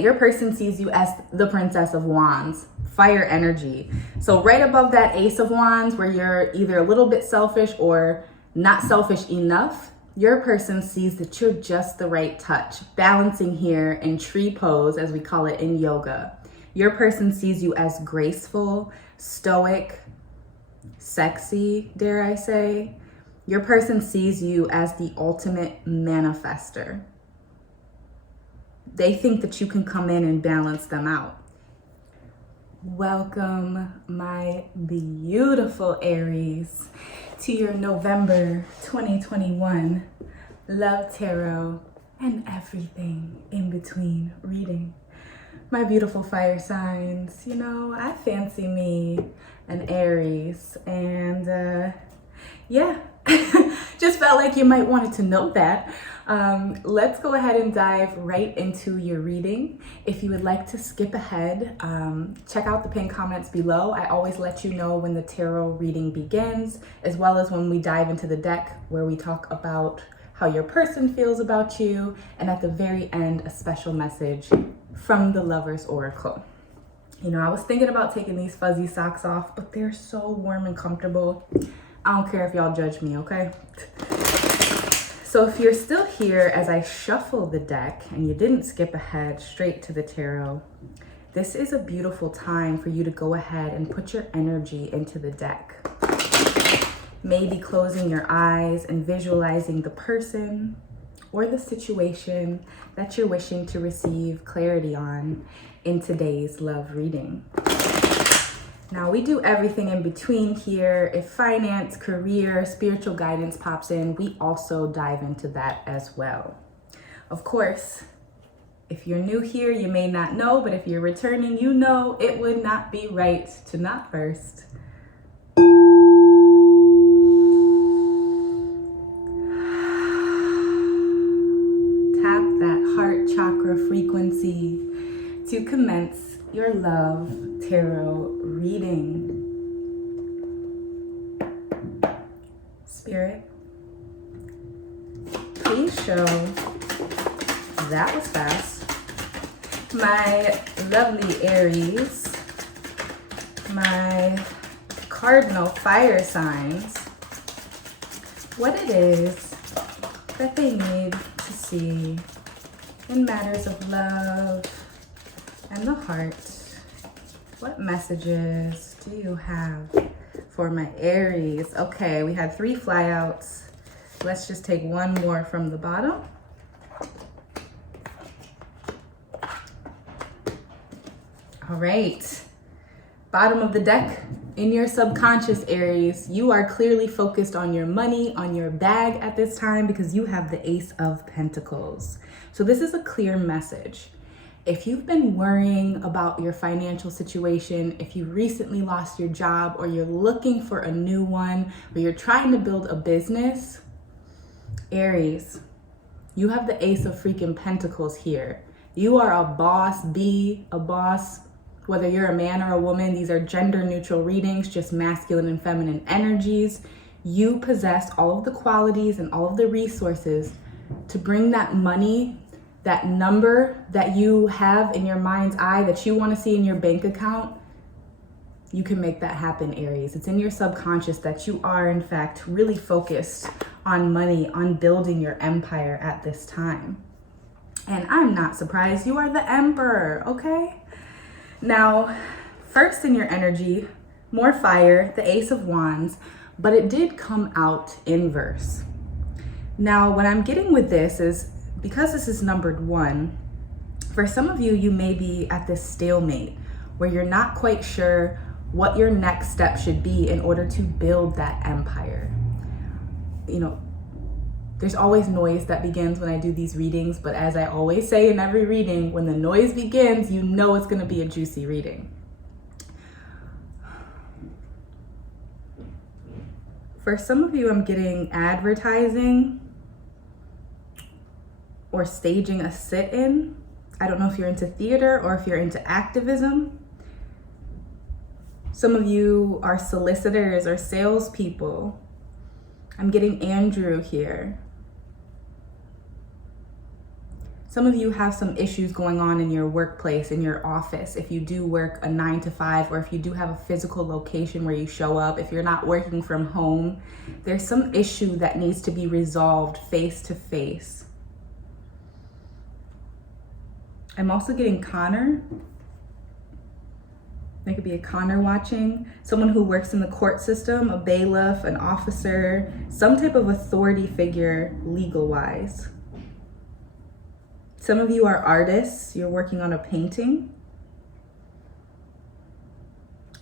Your person sees you as the Princess of Wands, fire energy. So right above that Ace of Wands, where you're either a little bit selfish or not selfish enough, your person sees that you're just the right touch, balancing here in tree pose, as we call it in yoga. Your person sees you as graceful, stoic, sexy, dare I say. Your person sees you as the ultimate manifester. They think that you can come in and balance them out. Welcome, my beautiful Aries, to your November 2021 Love Tarot and everything in between reading. My beautiful fire signs, you know, I fancy me an Aries, and yeah, just felt like you might want to know that. Let's go ahead and dive right into your reading. If you would like to skip ahead, check out the pinned comments below. I always let you know when the tarot reading begins, as well as when we dive into the deck, where we talk about how your person feels about you, and at the very end, a special message from the Lover's Oracle. You know, I was thinking about taking these fuzzy socks off, but they're so warm and comfortable. I don't care if y'all judge me, okay? So if you're still here as I shuffle the deck and you didn't skip ahead straight to the tarot, this is a beautiful time for you to go ahead and put your energy into the deck. Maybe closing your eyes and visualizing the person or the situation that you're wishing to receive clarity on in today's love reading. Now, we do everything in between here. If finance, career, spiritual guidance pops in, we also dive into that as well. Of course, if you're new here, you may not know, but if you're returning, you know it would not be right to not first tap that heart chakra frequency to commence your love tarot reading. Spirit, please show, that was fast, my lovely Aries, my cardinal fire signs, what it is that they need to see in matters of love and the heart. What messages do you have for my Aries? Okay, we had 3 flyouts. Let's just take one more from the bottom. All right, bottom of the deck. In your subconscious, Aries, you are clearly focused on your money, on your bag at this time, because you have the Ace of Pentacles. So this is a clear message. If you've been worrying about your financial situation, if you recently lost your job, or you're looking for a new one, or you're trying to build a business, Aries, you have the Ace of freaking Pentacles here. You are a boss bee, a boss, whether you're a man or a woman. These are gender neutral readings, just masculine and feminine energies. You possess all of the qualities and all of the resources to bring that money, that number that you have in your mind's eye that you want to see in your bank account. You can make that happen, Aries. It's in your subconscious that you are, in fact, really focused on money, on building your empire at this time. And I'm not surprised. You are the Emperor, okay? Now, first in your energy, more fire, the Ace of Wands, but it did come out inverse. Now, what I'm getting with this is, because this is numbered 1, for some of you, you may be at this stalemate where you're not quite sure what your next step should be in order to build that empire. You know, there's always noise that begins when I do these readings, but as I always say in every reading, when the noise begins, you know it's going to be a juicy reading. For some of you, I'm getting advertising or staging a sit-in. I don't know if you're into theater or if you're into activism. Some of you are solicitors or salespeople. I'm getting Andrew here. Some of you have some issues going on in your workplace, in your office. If you do work a 9 to 5, or if you do have a physical location where you show up, if you're not working from home, there's some issue that needs to be resolved face to face. I'm also getting Connor. There could be a Connor watching, someone who works in the court system, a bailiff, an officer, some type of authority figure legal-wise. Some of you are artists, you're working on a painting.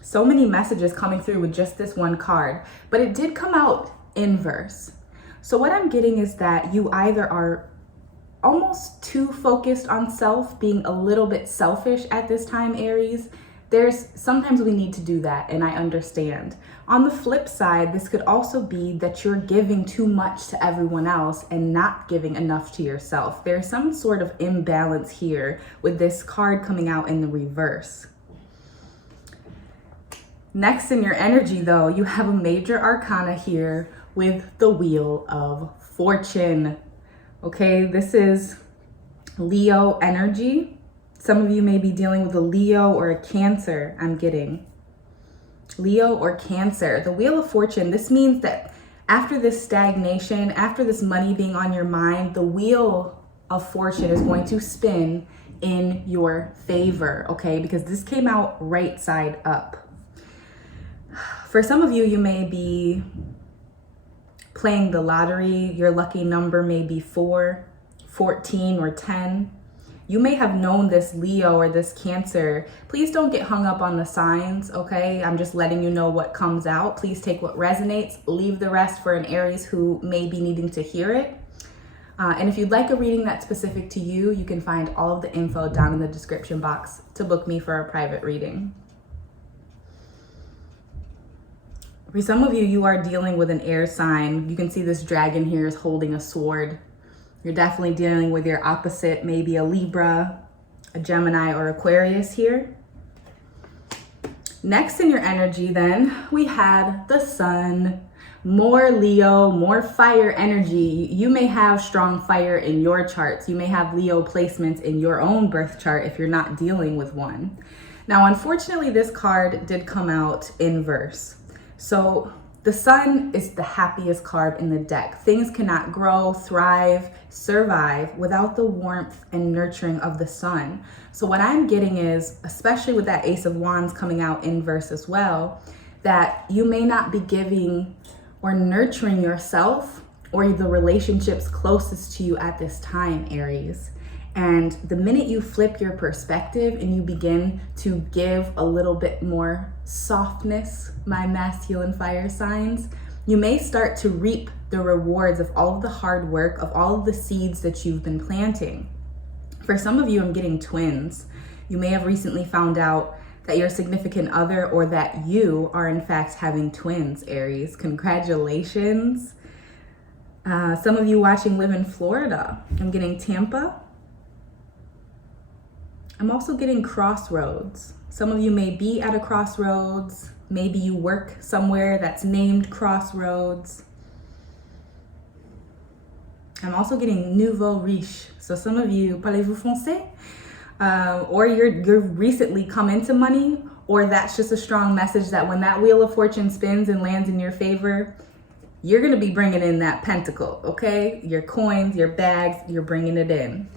So many messages coming through with just this one card, but it did come out inverse. So what I'm getting is that you either are almost too focused on self, being a little bit selfish at this time, Aries. Sometimes we need to do that, and I understand. On the flip side, this could also be that you're giving too much to everyone else and not giving enough to yourself. There's some sort of imbalance here with this card coming out in the reverse. Next in your energy though, you have a major arcana here with the Wheel of Fortune. Okay, this is Leo energy. Some of you may be dealing with a Leo or a Cancer, I'm getting. Leo or Cancer. The Wheel of Fortune, this means that after this stagnation, after this money being on your mind, the Wheel of Fortune is going to spin in your favor, okay? Because this came out right side up. For some of you, you may be playing the lottery. Your lucky number may be 4, 14, or 10. You may have known this Leo or this Cancer. Please don't get hung up on the signs, okay? I'm just letting you know what comes out. Please take what resonates, leave the rest for an Aries who may be needing to hear it. And if you'd like a reading that's specific to you, you can find all of the info down in the description box to book me for a private reading. For some of you, you are dealing with an air sign. You can see this dragon here is holding a sword. You're definitely dealing with your opposite, maybe a Libra, a Gemini, or Aquarius here. Next in your energy then, we had the Sun. More Leo, more fire energy. You may have strong fire in your charts. You may have Leo placements in your own birth chart if you're not dealing with one. Now, unfortunately, this card did come out inverse. So the Sun is the happiest card in the deck. Things cannot grow, thrive, survive without the warmth and nurturing of the Sun. So what I'm getting is, especially with that Ace of Wands coming out inverse as well, that you may not be giving or nurturing yourself or the relationships closest to you at this time, Aries. And the minute you flip your perspective and you begin to give a little bit more softness, my masculine fire signs, you may start to reap the rewards of all of the hard work, of all of the seeds that you've been planting. For some of you, I'm getting twins. You may have recently found out that your significant other or that you are in fact having twins, Aries. Congratulations. Some of you watching live in Florida. I'm getting Tampa. I'm also getting crossroads. Some of you may be at a crossroads. Maybe you work somewhere that's named Crossroads. I'm also getting nouveau riche. So some of you, parlez-vous français? Or you're recently come into money, or that's just a strong message that when that Wheel of Fortune spins and lands in your favor, you're gonna be bringing in that pentacle, okay? Your coins, your bags, you're bringing it in.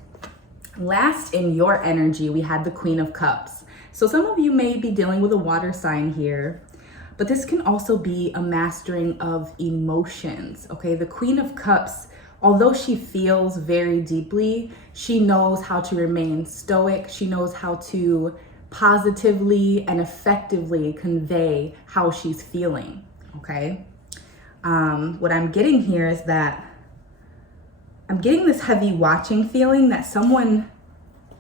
Last in your energy, we had the Queen of Cups. So some of you may be dealing with a water sign here, but this can also be a mastering of emotions, okay? The Queen of Cups, although she feels very deeply, she knows how to remain stoic. She knows how to positively and effectively convey how she's feeling, okay? What I'm getting here is that I'm getting this heavy watching feeling that someone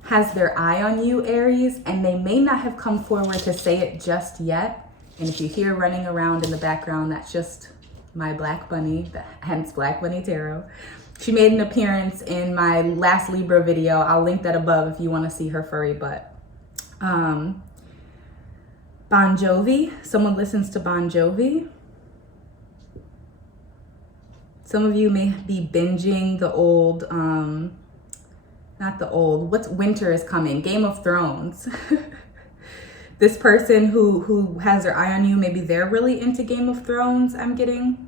has their eye on you, Aries, and they may not have come forward to say it just yet. And if you hear running around in the background, that's just my Black Bunny, hence Black Bunny Tarot. She made an appearance in my last Libra video. I'll link that above if you want to see her furry butt. Bon Jovi, someone listens to Bon Jovi. Some of you may be binging the old not the old, what's winter is coming, Game of Thrones. This person who has their eye on you, maybe they're really into Game of Thrones, I'm getting.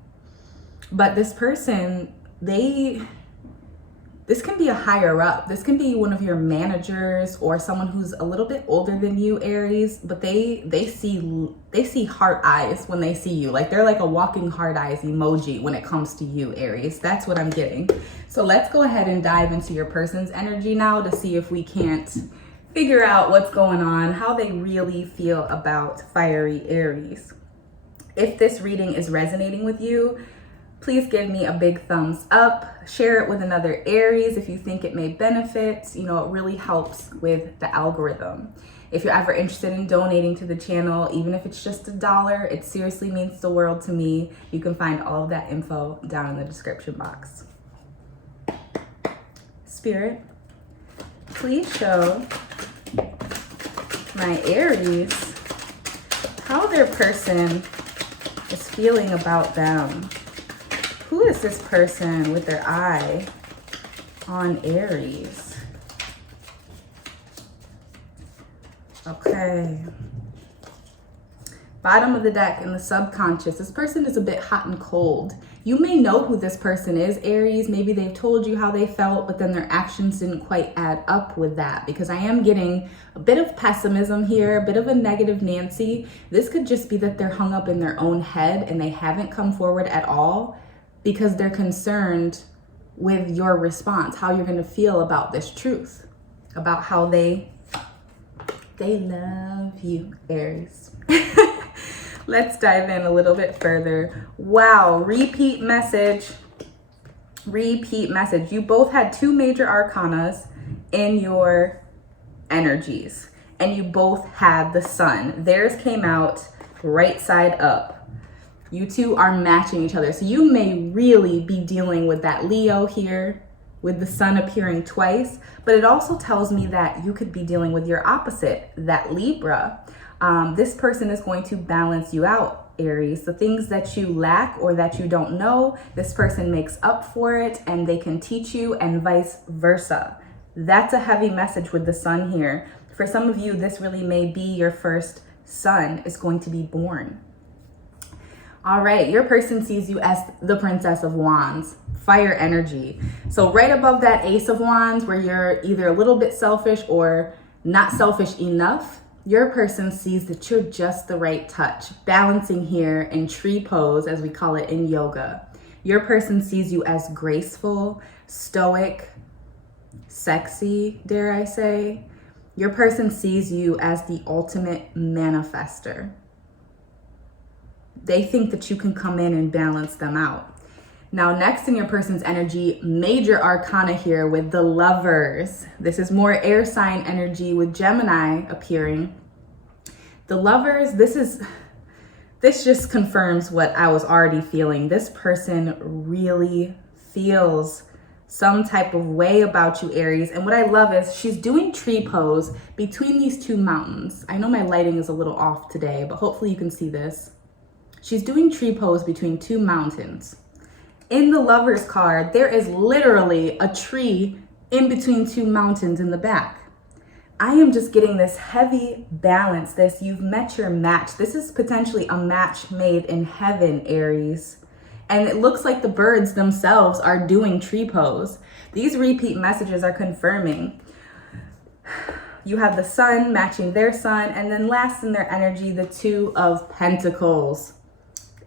But this person, this can be a higher up. This can be one of your managers or someone who's a little bit older than you, Aries, but they see heart eyes when they see you. Like they're like a walking heart eyes emoji when it comes to you, Aries. That's what I'm getting. So let's go ahead and dive into your person's energy now to see if we can't figure out what's going on, how they really feel about fiery Aries. If this reading is resonating with you, please give me a big thumbs up. Share it with another Aries if you think it may benefit. You know, it really helps with the algorithm. If you're ever interested in donating to the channel, even if it's just $1, it seriously means the world to me. You can find all of that info down in the description box. Spirit, please show my Aries how their person is feeling about them. Who is this person with their eye on Aries? Okay. Bottom of the deck in the subconscious. This person is a bit hot and cold. You may know who this person is, Aries. Maybe they've told you how they felt, but then their actions didn't quite add up with that, because I am getting a bit of pessimism here, a bit of a negative Nancy. This could just be that they're hung up in their own head and they haven't come forward at all because they're concerned with your response, how you're going to feel about this truth, about how they love you, Aries. Let's dive in a little bit further. Wow, repeat message. Repeat message. You both had two major arcanas in your energies, and you both had the sun. Theirs came out right side up. You two are matching each other. So you may really be dealing with that Leo here, with the sun appearing twice, but it also tells me that you could be dealing with your opposite, that Libra. This person is going to balance you out, Aries. The things that you lack or that you don't know, this person makes up for it and they can teach you, and vice versa. That's a heavy message with the sun here. For some of you, this really may be your first son is going to be born. All right, your person sees you as the Princess of Wands, fire energy. So right above that Ace of Wands, where you're either a little bit selfish or not selfish enough, your person sees that you're just the right touch, balancing here in tree pose, as we call it in yoga. Your person sees you as graceful, stoic, sexy, dare I say. Your person sees you as the ultimate manifester. They think that you can come in and balance them out. Now, next in your person's energy, major arcana here with the Lovers. This is more air sign energy with Gemini appearing. The Lovers, this just confirms what I was already feeling. This person really feels some type of way about you, Aries. And what I love is she's doing tree pose between these two mountains. I know my lighting is a little off today, but hopefully you can see this. She's doing tree pose between two mountains. In the Lovers card, there is literally a tree in between two mountains in the back. I am just getting this heavy balance, this you've met your match. This is potentially a match made in heaven, Aries. And it looks like the birds themselves are doing tree pose. These repeat messages are confirming. You have the sun matching their sun, and then last in their energy, the Two of Pentacles.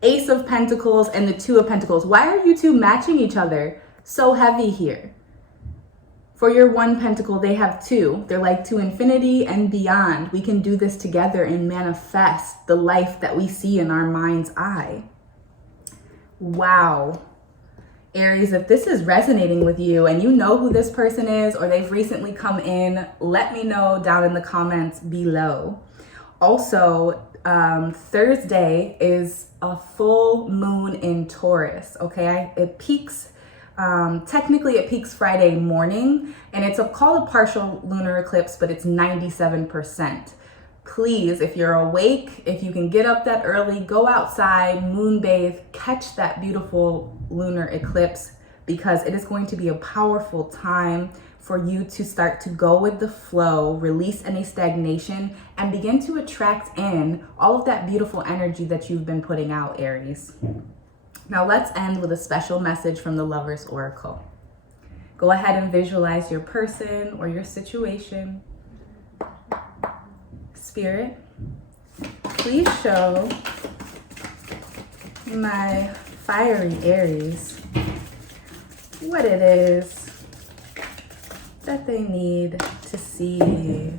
Ace of Pentacles and the Two of Pentacles. Why are you two matching each other so heavy here? For your one pentacle, they have two. They're like to infinity and beyond. We can do this together and manifest the life that we see in our mind's eye. Wow. Aries, if this is resonating with you and you know who this person is or they've recently come in, let me know down in the comments below. Also, Thursday is a full moon in Taurus, okay? It peaks, technically it peaks Friday morning, and it's called a partial lunar eclipse, but it's 97%. Please, if you're awake, if you can get up that early, go outside, moonbathe, catch that beautiful lunar eclipse, because it is going to be a powerful time for you to start to go with the flow, release any stagnation, and begin to attract in all of that beautiful energy that you've been putting out, Aries. Now let's end with a special message from the Lover's Oracle. Go ahead and visualize your person or your situation. Spirit, please show my fiery Aries what it is that they need to see.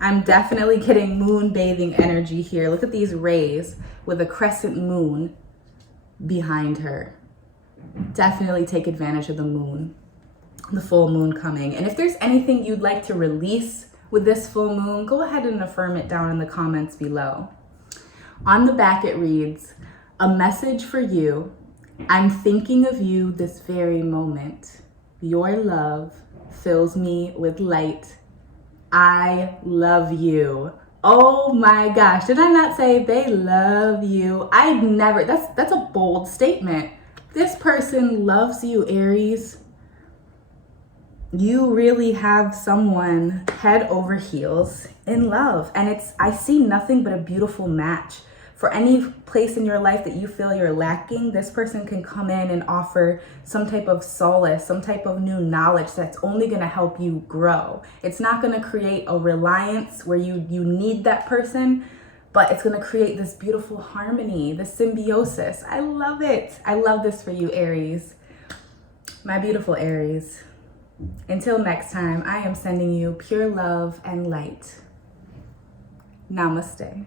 I'm definitely getting moon bathing energy here. Look at these rays with a crescent moon behind her. Definitely take advantage of the moon, the full moon coming. And if there's anything you'd like to release with this full moon, go ahead and affirm it down in the comments below. On the back it reads, a message for you. I'm thinking of you this very moment. Your love fills me with light. I love you. Oh my gosh, did I not say they love you? That's a bold statement. This person loves you, Aries. You really have someone head over heels in love. And I see nothing but a beautiful match. For any place in your life that you feel you're lacking, this person can come in and offer some type of solace, some type of new knowledge that's only going to help you grow. It's not going to create a reliance where you need that person, but it's going to create this beautiful harmony, this symbiosis. I love it. I love this for you, Aries. My beautiful Aries. Until next time, I am sending you pure love and light. Namaste.